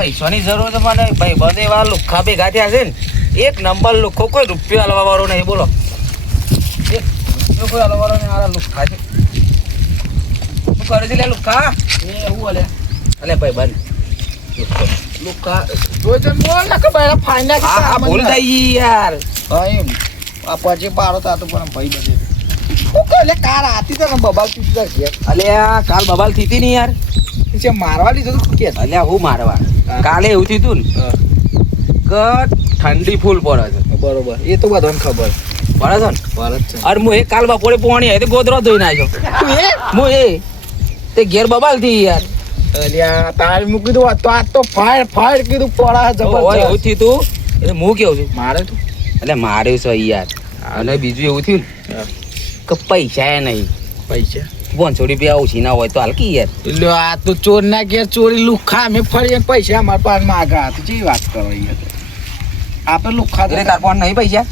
પૈસાની જરૂર છે મને ભાઈ બધે એવા લુખ્ખા ભેગા થયા છે ને એક નંબર લુખ્ખો કોઈ રૂપિયો હાલવા વાળો નહીં બોલો એક રૂપિયો કોઈ હાલવા વાળો નહીં આ લુખ્ખા છે શું કરે છે લે લુખ્ખા એ એવું અલે અલે ભાઈ બંધ લુખ્ખા જોજન બોલ ના કે ભાઈ ફાઈના કે આ ભૂલ થઈ ગઈ યાર ભાઈ આ પછી પાડો તાતો પણ ભાઈ બધે હું કહે કાર આતી તો બબાલ તૂટી જાય અલે આ કાલ બબાલ થતી નહીં યાર છે મારવા લીધું તો કે અલ્યા હું મારવા કાલે એવું થયું ને કે ઠંડી ફૂલ પડે છે બરોબર એ તો બધાને ખબર પડે છે ને ભારત છે અરે હું કાલ બપોરે પોણી આવી તો ગોદરો ધોઈ નાખ્યો હું એ તે ઘેર બબાલ થી યાર અલ્યા તાર મૂકી દો તો આ તો ફાડ ફાડ કીધું પડા એવું જબરજસ્ત થયું તું એટલે હું કેવું છું મારે તો એટલે માર્યું છે યાર અને બીજું એવું થયું ને કે પૈસા નહીં પૈસા 500 રૂપિયા ઓછી ના હોય તો હાલ કી યાર એટલે આ તો ચોર ના ઘેર ચોરી લુખા અમે ફરી પૈસા અમારા પાસે માગા તો જેવી વાત કરો યાર આપણે લુખા એટલે તાર પણ નહીં પૈસા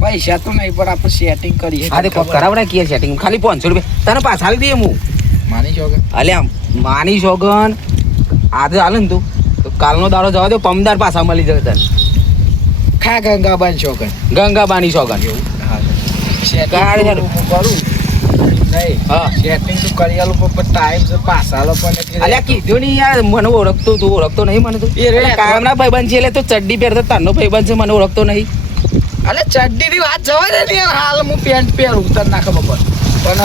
પૈસા તો નહીં પણ આપણે સેટિંગ કરીએ હા તે કરાવડે કે સેટિંગ ખાલી 500 રૂપિયા તને પાછા આલી દઈએ હું માની છો કે અલ્યા માની સોગન આજે હાલે ને તું તો કાલનો દાડો જવા દો પમદાર પાછા મળી જશે તને ખા ગંગાબાન છો કે ગંગાબાની સોગન સેટિંગ હું કરું નહીં હા સેટિંગ તો કરી આલું પણ ટાઈમ છે પાછા લો પણ અલ્યા કીધું નહીં યાર મને ઓળખતો તું ઓળખતો નહીં મને તું એ રે કામના ભાઈબંધ છે એટલે તો ચડ્ડી પહેરતો તારનો ભાઈબંધ છે મને ઓળખતો નહીં અલે ચડ્ડી ની વાત જવા દે ને યાર હાલ હું પેન્ટ પહેરું તને ના ખબર પણ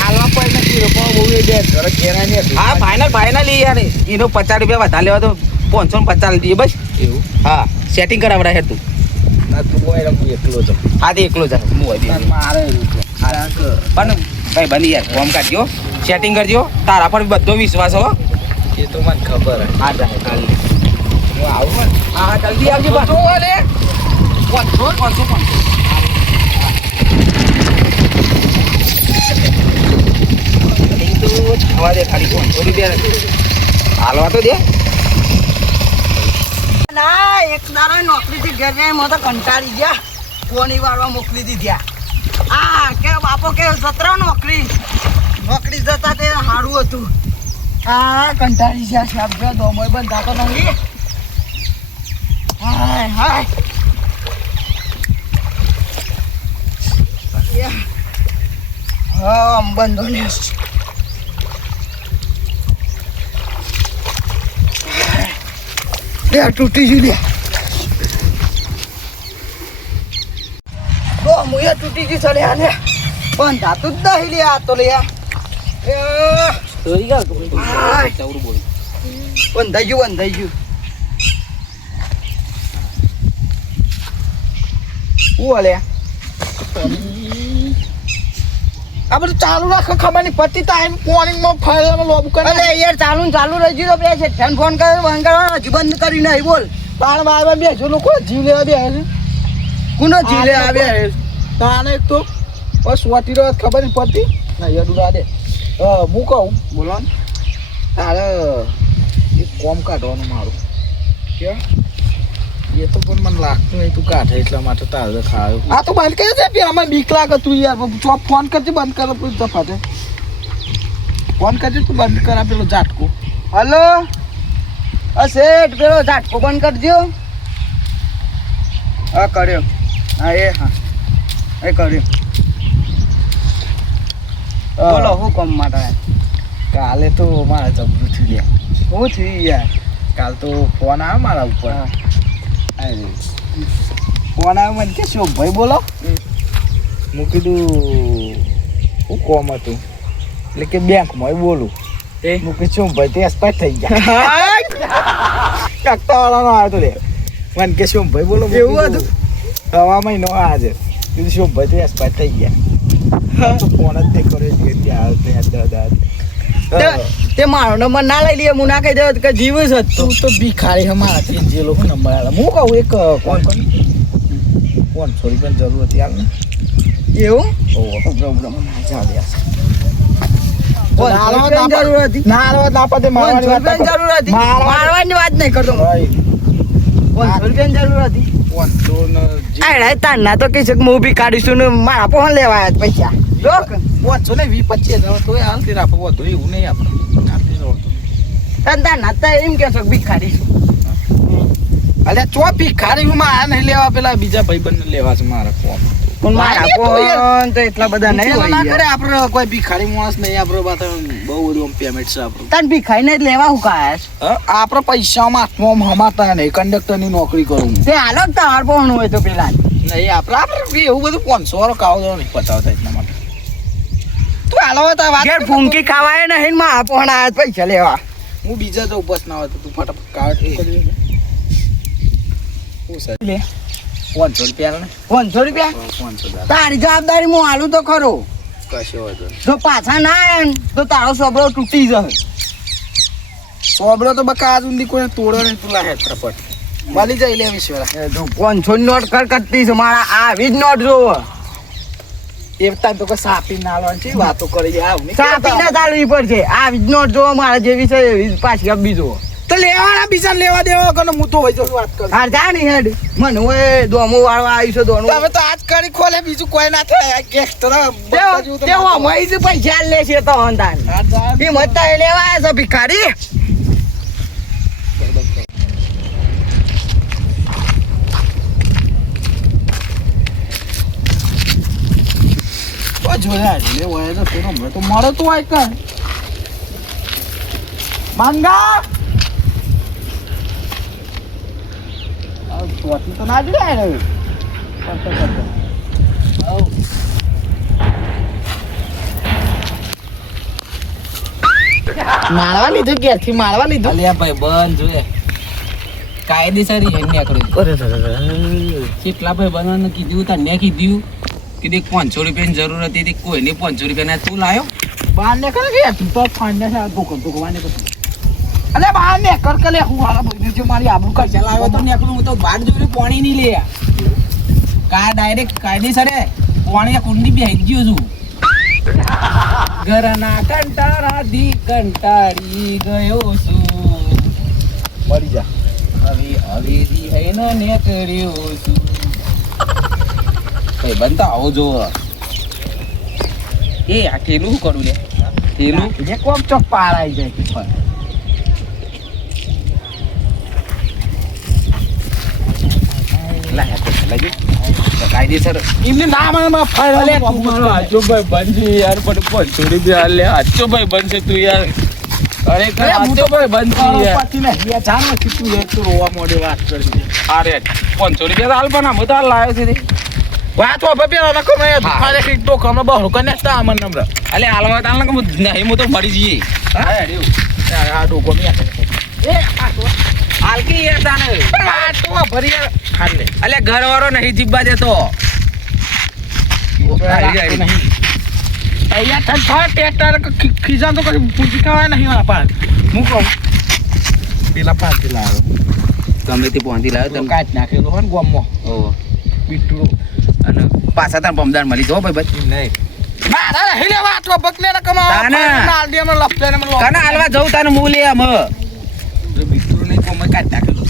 હાલમાં પણ નથી લોકો બહુ એ બે ઘરે ઘેરા નહીં હા ફાઇનલ યાર એનો 50 રૂપિયા વધારે લેવા તો 550 દઈએ બસ એવું હા સેટિંગ કરાવડા હેર તું ના તું હોય હું એકલો જ હા તે એકલો જાય હું હોય મારે પણ ભાઈ બંધ યાર ફોર્મ કાઢજો સેટિંગ કરજો તારા પર બધો વિશ્વાસ હો એ તો મને ખબર હા જાય કાલ હું આવું ને હા જલ્દી આવજો બસ તો વાલે હવા દે ખાલી 500 રૂપિયા હાલવા તો દે ના એક દાડો નોકરીથી ઘેર ગયા એમાં તો કંટાળી ગયા ફોની વાળવા મોકલી દીધા હા કે બાપો કે જતરા નોકરી જતા તે સારું હતું હા કંટાળી ગયા સાહેબ જો દોમોય બંધાતો નહીં હાય હાય હા બંધો ને તૂટી ગયું લે તો મુએ તૂટી ગયું છે લે આને પણ ધાતું જ નહીં લે આ તો લે તોરી ગયો ચવરું બોલ બંધાઈ ગયું હું લે આ બધું ચાલુ રાખો ખબર નહીં પતિ ટાઈમ મોર્નિંગમાં ફાયરમાં લોબુ કરે અરે યાર ચાલુ રહી ગયું તો બે છે ફોન કરવાનો હજુ બંધ કરી નહીં બોલ બાર બેસો લોકો જીવ લેવા દે છે કુનો જીવ લે આવ્યા તાને એક તો બસ વાટી રહ્યો ખબર નહીં પડતી ના યડું દે હું કહું બોલો ને તારે એક કોમ કાઢવાનું મારું કે એ તો પણ મને લાગતું નહીં તું કાઢે એટલા માટે તારે ખાયો આ તો બંધ કરી દે પેલા મને બીક લાગે તું યાર ચોપ ફોન કરજે બંધ કરો દફાટે ફોન કરજે તું બંધ કરા પેલો ઝાટકો હલો શેઠ પેલો ઝાટકો બંધ કરજો હા કર્યો હા એ કર્યો બોલો હું કામ માટે કાલે તો મારે જબરું થયું યાર હું થયું યાર કાલ તો ફોન આવ્યો મારા ઉપર ફોન આવ્યો મને કે શું ભાઈ બોલો હું કીધું શું કોમ હતું એટલે કે બેંકમાં બોલું હું કીધું શું ભાઈ તે એક્સપાયર થઈ ગયા કાકતા વાળાનો આવ્યો તો લે મને કે શું ભાઈ બોલો એવું હતું હવા મહિનો આજે કીધું શું ભાઈ તે એક્સપાયર થઈ ગયા તો ફોન જ તે કર્યો છે ત્યાં તે મારો નંબર ના લઈ લઈએ હું ના કહી દઉં કે જીવ જ તું તો ભિખારી હે મારાથી જે લોકો નંબર આલે હું કહું એક કોણ 500 રૂપિયાની જરૂર હતી હાલ ને એવું મારવાની વાત નહીં કરતો જરૂર હતી તારના તો કઈ શક હું બી કાઢીશું ને મારા પણ લેવા પૈસા વાંચો ને 20-25 હજાર તો હાલ તે રાખો એવું નહીં આપણે તને તાર નાતા એમ કે છો ભિખારી છું. અલ્યા ચો ભિખારી હું આ નહીં લેવા, પેલા બીજા ભાઈબંધને લેવા છે મારા કોમ. પણ મારા પણ તો એટલા બધા નહીં ના હોય કરે યાર. આપણે કોઈ ભિખારી માણસ નહીં, આપણે પાસે બહુ બધું પેમેન્ટ છે આપણું. તને ભિખારીને જ લેવા હું કાશ આપણે પૈસામાં હાથમાં હમાતા નહીં, કંડક્ટરની નોકરી કરું તે હાલો જ તમાર પણ હોય તો પેલા નહીં. આપણે એવું બધું 500 કાવ દો નહીં પતાવતા એટલા માટે. તું હાલો તા વાત ઘેર ફૂંકી ખાવાય નહીં ને મારા પણ આયા છે પૈસા લેવા. હું બીજા તો બસ ના હોય તો તું ફટાફટ કાઢ કરી શું સાહેબ લે 500 રૂપિયા ને 500 રૂપિયા 500 તારી જવાબદારી હું હાલું તો ખરો. કશો વાંધો નહીં. જો પાછા ના આયા ને તો તારો સોબડો તૂટી જશે. સોબડો તો બકા આજ ઊંધી કોઈ તોડો નહીં, તું લાહે ફટાફટ મળી જાય લે વિશ્વરા. એ તો 500 નોટ કરકટતી છે મારા આવી જ નોટ જોવો. એ ટાઈમ તો કોઈ સાપી ના લાવવાની છે વાતો કરી જાય આવ નહીં સાપીને ચાલવી પડશે. આવી જ નોટ જોવો મારા જેવી છે એવી જ પાછી આપી જો. તો લેવાના બીજા લેવા દેવા કને હું તો વઈ વાત કરું. હાર જા ને હેડ મને ઓય દોમો વાળવા આવી છે દોનું. હવે તો આજ કરી ખોલે બીજું કોઈ ના થાય. આ ગેંગસ્ટર તેવો મઈ જ પૈસા લે છે તો હંતાન. એ મત્તા લેવા આવ્યા છે ભિખારી. જોયા લે ઓય તો થોડો હમણાં તો મારો તો આય કર માંગા આ તોતી તો ના જડે ને મારવા લીધું ઘેરથી મારવા લીધું. અલ્યા ભાઈ બંધ જોઈએ કાયદેસર એને આકડ્યું કેટલા ભાઈ બનાવવાનું કીધું તને કીધું કીધું 500 રૂપિયાની જરૂર હતી તે કોઈને 500 રૂપિયા તું લાયો બહાર ને કર કે તું તો ફાંડે છે ભૂકવાને કર. અલે બહાર ને કર કે લે હું હારા બોલી જો મારી આબરૂ કર ચલાવ્યો તો નીકળું હું તો બાર જોઈને પાણી નહીં લે કા ડાયરેક્ટ કાયદેસર પાણી કુંડી બેહી ગયો છું ઘરના કંટાળાથી કંટાળી ગયો છું મરી જા. હવે હવેથી હૈનો નીકળ્યો છું ભાઈ બનતા આવો જો એ આ ઠેલું શું કરું લે ઠેલું જે કોમ ચોક પારાઈ જાય કે પણ કાયદેસર એમને ના મને ફાયર આજો ભાઈ બનશે યાર પણ 500 રૂપિયા લે આજો ભાઈ બનશે તું યાર અરે આજો ભાઈ બનશે યાર પતિ ને હિયા જાનો કે તું એક તો રોવા મોડે વાત કરી. અરે 500 રૂપિયા હાલ પણ આમ તો હાલ લાવ્યો છે વાત હો બબે ના કમે દુખાને કે તો કમે બહુ કને તા મન નમ્ર. અલે હાલવા તાલ ને નહીં હું તો મરી જઈએ હા આ ડોકો મી એ આ તો હાલકી યાર તાને આ તો ભરી ખાલ લે. અલે ઘરવાળો નહીં જીબવા દેતો નહીં અહીંયા તન થા ટ્રેક્ટર ખીજાન તો કઈ પૂછી ખાવાય નહીં આ પાર હું કહું પેલા પાછી લાવ્યો ગમે તે પહોંચી લાવ્યો તમે કાચ નાખેલો હોય ને ગોમમાં ઓ બીટુ અને પાછા તાર પમદાર મળી જો ભાઈ બચ નહીં મારા हिले વાત વા બકને ને કમા તાના. નાલ દે મને લફતે ને મને તને હાલવા જવું તને હું લે આમ બીટુ નહીં કોમે કાચ નાખેલો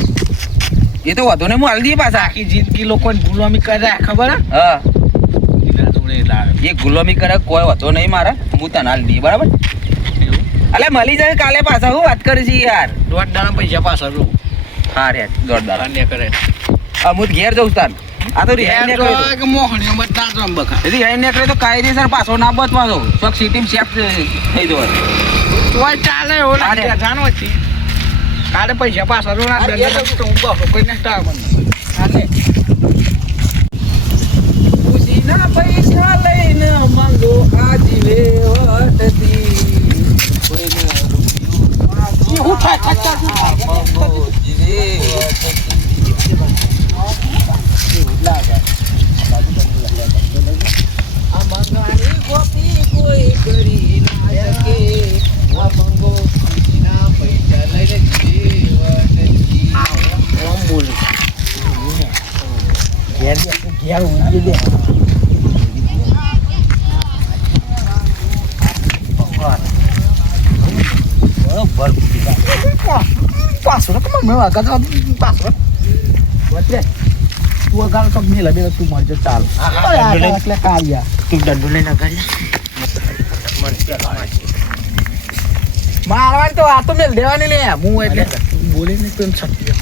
એ તો વધુ ને હું હાલ દઈએ પાછા આખી જિંદગી લોકોને ગુલામી કરે ખબર હે હા એના જોડે લાવે એ ગુલામી કરે કોઈ વધુ નહીં મારા હું તને હાલ દઈએ બરાબર અલે મળી જાય કાલે પાછા હું વાત કરીશ યાર દોઢ દાણા પૈસા પાછા રો હા રે જોરદાર ને કરે હું ઘેર જઉં તાન આ તો રિહાઈ નીકળે કે મોહણીઓ મત ના જમ બખા રિહાઈ નીકળે તો કાયદેસર પાછો ના બચવા દો ચોક સિટીમાં શેફ થઈ જવા તોય ચાલે ઓલા હાલે. જાનો છે કાલે પૈસા પાછા રો ના દંડ તો હું બહુ કોઈ નસ્તા મને હાલે ખુશીના પૈસા લઈને માંગો આજ વેવટતી કોઈને રૂપિયો હું થાય આ મંગાની કોપી કોઈ કરી ના શકે આ મંગો ખુશીના પૈસા લઈને જીવટતી ઓમ બોલ ઘેર ઊંઘી દે બરોબર પાછો તો મને વાગા તો પાછો વચ્ચે તું અગાર તો મેં લબે તું મરજો ચાલ અરે આ એટલે કાળિયા તું દંડુ લઈને ગાડી મારવાની તો આ તો મેલ દેવાની લે હું એટલે બોલીને તો એમ છકી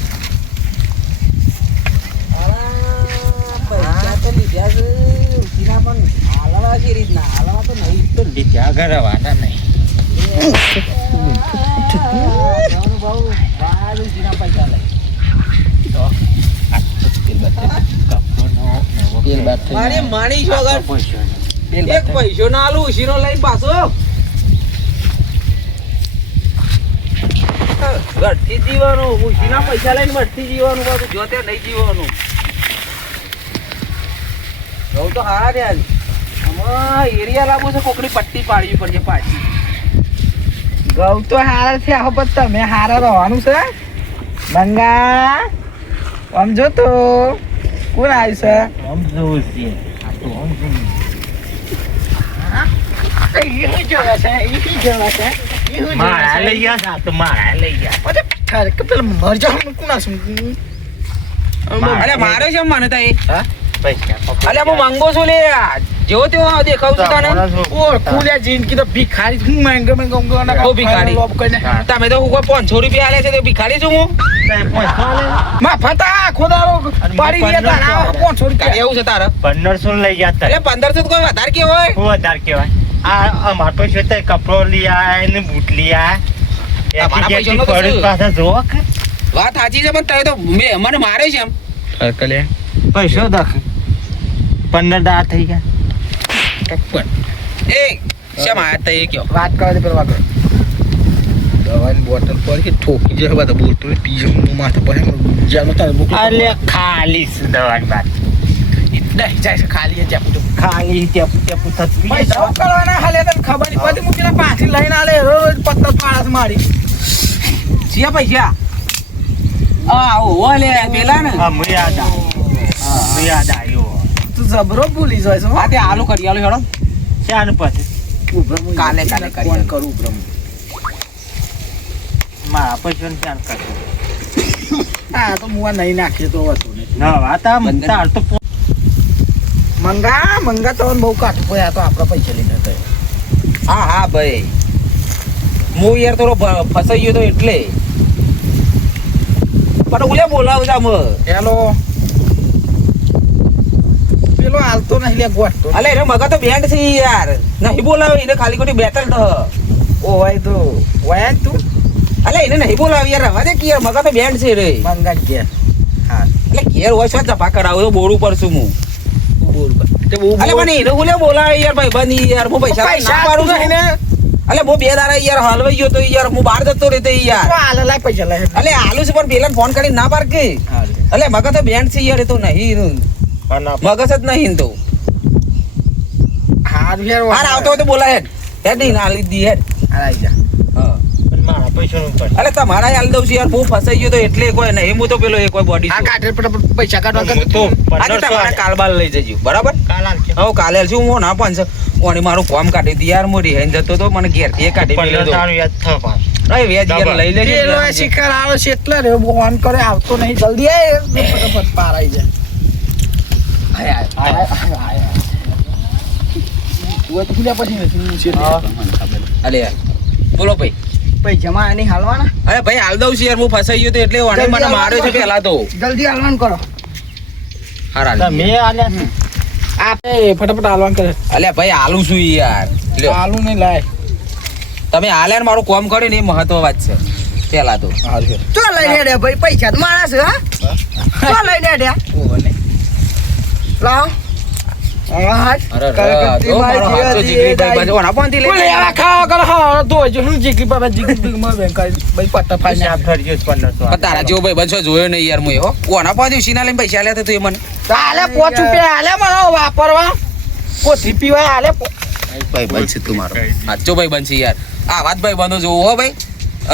પૈસા તો લીધા છે ઉછીના પણ હાલવા છે રીતના હાલવા તો નહીં તો લીધા ઘરવાના નહીં જવાનું ભાવ બાર ઉછીના પૈસા લઈ મારી માણી છો અગર એક પૈસો ના આલું ઉછીનો લઈને પાછો ઘરથી જીવાનું ઉછીના પૈસા લઈને ઘરથી જીવાનું બાબુ જો તે નહીં જીવાનું ઘઉં તો હારા રહ્યા છે આમાં એરિયા લાગુ છે કોકની પટ્ટી પાડવી પડશે પાછી ઘઉં તો હારા છે આહો પણ તમે હારા રહેવાનું છે મંગા આમ જો તો કોણ આવ્યું છે આમ જોવું છે આ તો આમ જોવું મારા લઈ ગયા છે આ તો મારા લઈ ગયા અલે મારે છે મને તો એ પૈસા અલે હું માંગો છું લે જેવો તેવો દેખાવ છું તને જિંદગી તો ભિખારી હું માંગે બહુ ભિખારી. તમે તો હું કોઈ 500 રૂપિયા આલે છે તો ભિખારી છું હું એવું છે તારે 1500 લઈ ગયા એટલે 1500 તો કોઈ વધારે કેવો હોય હું વધારે કહેવાય આ અમાર તો શું થાય કપડો લઈ આયા ને બૂટ લઈ આયા તમારા પૈસાનો તો પડ્યું શું? પાછા જોવો કે વાત સાચી છે પણ તમે તો મને મારે છે એમ પૈસો દખ 15 દા થઈ ગયા એ શેમ આયા તા એ કયો વાત કરવા દે પેલા વાગર દવાની બોટલ પર કે ઠોકી જાય બધા બોલતો પીજો માથા પર જાનો તારે મૂકી અલે ખાલી છે દવાની વાત નહીં જાય છે ખાલી જ આપું ખાલી ટેપુ થતી પૈસા કરવાના હાલે તને ખબર નહીં પડી મૂકીને પાછી લઈને આલે રોજ પત્તર પાડસ મારી શિયા પૈસા ઓ લે પેલા ને હા હું યાદ આવ્યો તું જબરો ભૂલી જાય છે આ તે આલુ કરી આલુ હેડો ચાર પછી કાલે કરી ફોન કરું બ્રહ્મ મારા પૈસા ને ચાર કરતો હા તો મુવા નહીં નાખીએ તો હતું નહીં ના વાત આ તાર તો મંગા તો બહુ કાઠું પડ્યા તો આપણા પૈસા લઈને હતા હા ભાઈ હું યાર થોડો ફસાઈ ગયો તો એટલે પણ ઉલે બોલાવ જા મ હેલો પેલો હાલતો નહીં લે ગોઠતો અલે એને મગા તો બેન્ડ છે યાર નહીં બોલાવે એને ખાલી ખોટી બેટલ તો ઓ ભાઈ તો વયા તું અલે એને નહીં બોલાવે યાર રવા દે કે યાર મગા તો બેન્ડ છે રે મંગા ગયા હા એટલે ઘેર હોય છે જપા કરાવો તો બોરું પડશું હું બોલ તે બહુ અલે મને એને ઉલે બોલાવે યાર ભાઈ બંધ યાર હું પૈસા ના પાડું છું ને અલે હું 2 દાડા યાર હલવાઈ ગયો તો યાર હું બહાર જતો રહેતો યાર હાલ લાય પૈસા લાય અલે આલુ છે પણ પેલા ફોન કરીને ના પાર કે અલે મગા તો બેન્ડ છે યાર એ તો નહીં મગજ જ નહીં તો હાર ફેર હાર આવતો હોય તો બોલા હેડ નહીં ના લીધી હેડ આવી જા હા મારા પૈસા નું પર અલે તમારા હાલ દઉં છું યાર બહુ ફસાઈ ગયો તો એટલે કોઈ નહીં હું તો પેલો એ કોઈ બોડી આ કાઢે ફટાફટ પૈસા કાઢવા હું તો આજે તમારા 1500 કાલબાલ લઈ જજો બરાબર કાલ આલ હવે કાલે છું હું ના 500 ઓણી મારું ફોર્મ કાઢી દી યાર મોરી હેન જતો તો મને ઘેર થી કાઢી મેલ્યો તો 15 યાદ થ પાસ અરે વેજ યાર લઈ લેજે પેલો શિકાર આવે છે એટલે રે ફોન કરે આવતો નહીં જલ્દી આય ફટાફટ પાર આવી જાય આય તું તો ખુલ્યા પછી નથી છે અલે યાર બોલો ભાઈ પૈસા માં નહીં હાલવાના અરે ભાઈ હાલ દઉં છું યાર હું ફસાઈ ગયો તો એટલે ઓણે મને માર્યો છે પહેલા તો જલ્દી હાલવાનું કરો હારા તમે આલ્યા છે આપે ફટાફટ હાલવાન કરે અલે ભાઈ હાલું છું યાર લ્યો હાલું નહીં લાય તમે હાલે ને મારું કોમ કર્યું ને એ મહત્વ વાત છે પહેલા તો હાલ ફેર ચો લઈને દે ભાઈ પૈસા તો મારા છે હા ચો લઈને દે લાવ અરે તો મારો હાચો જીગરી ભાઈ બાજુ ઓના પાનથી લઈ બોલે આ ખાવા કર હા તો જો હું જીગરી બાબા જીગરી માં બેંક ભાઈ પટ્ટા ફાઈ પૈસા ફરજો 1500 પણ તારા જેવો ભાઈ બંધો જોયો નહીં યાર મુએ હો ઓના પાનથી સીના લઈને પૈસા આલ્યા તા તું એ મને હાલે 5 રૂપિયા હાલે મને વાપરવા કોથી પીવાય હાલે ભાઈ બંધ છે તું મારો સાચો ભાઈ બંધ છે યાર આ વાત ભાઈ બંધો જોવો હો ભાઈ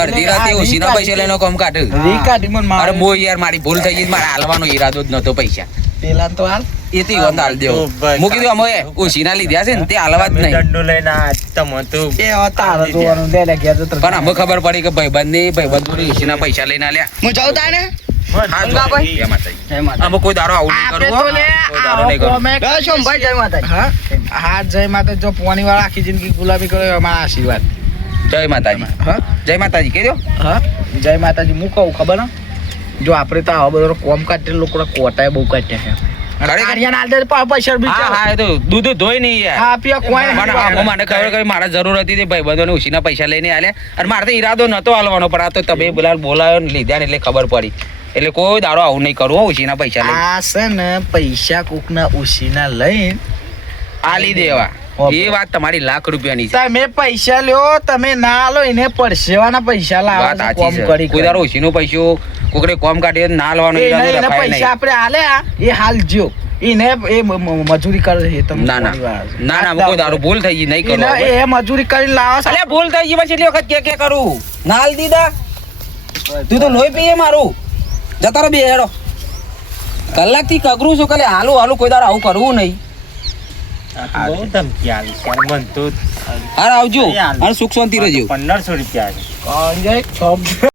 અડધી રાતે ઓછીના પૈસા લઈને કોમ કાઢ રી કાઢી મને અરે મારે બો યાર મારી ભૂલ થઈ ગઈ મારે હાલવાનો ઈરાદો જ નતો પૈસા પેલા તો હાલ એથી વંદ હાલ દેવો મૂકી દો અમે ઓછીના લીધા છે ને તે હાલવા જ નહીં દંડો લઈને આ તમ તો એ તારે જોવાનું દે લે ઘેર જતો પણ અમે ખબર પડી કે ભાઈબંધ ની ભાઈબંધ જોડે ઓછીના પૈસા લઈને આલ્યા હું જાઉં તાને હા, મંગા ભાઈ. જય માતાજી. અમે કોઈ દારો આવું નહીં કરવું, હો. કોઈ દારો નહીં કરવું. દર્શન ભાઈ જય માતાજી હા હા જય માતા જો પોની વાળા આખી જિંદગી ગુલામી કર્યો અમારા આશીર્વાદ જય માતાજી. હા જય માતાજી કહેજો. હા જય માતાજી. હું કહું ખબર ને જો આપણે તો આવા બધા કોમ કાઢે લોકો કોટાએ બહુ કાઢ્યા છે. ખરેખર? કાઢ્યા ના આલે પૈસા બી હા હા એ તો દૂધ ધોઈ નહીં યાર. હા પીવા કોઈ મને મને ખબર કે મારે જરૂર હતી તે ભાઈબંધોને ઉછીના પૈસા લઈને આલ્યા અને મારે તો ઈરાદો નતો આલવાનો પણ આ તો તમે બોલાયો ને લીધા ને એટલે ખબર પડી એટલે કોઈ દાડો આવું નહીં કરવું હો, ઉછીના પૈસા લઈને આ છે ને પૈસા કોકના ઉછીના લઈને આલી દેવા. એ વાત તમારી લાખ રૂપિયાની છે. તમે પૈસા લ્યો તમે ના લો એને પરસેવાના પૈસા વાત લાવો સાચી કોમ છે. કરી કોઈ દાડો ઉછીનો પૈસો કોકરે કોમ કાઢીએ તો ના લેવાનો ઈરાદો એને રખાય પૈસા નહીં. આપણે આલ્યા એ હાલ જ્યો એને એ મજૂરી કરે છે તમે ના ના ના ના કોઈ દાડો ભૂલ થઈ ગઈ નહીં કરવું એને હવે. એ મજૂરી કરીને લાવો અલ્યા ભૂલ થઈ ગઈ પછી એટલી વખત કે કરું નાલ દીધા તું તો લોહી પીએ મારું જતા રહો બે હેડો કલાક થી કગરું છું કાલે હાલું કોઈ દાડો આવું કરવું નહીં. બહુ ધમકી આવી છે મન તો હાર આવજો અને સુખ શાંતિ રહેજો. 1500 રૂપિયા છે. કંજે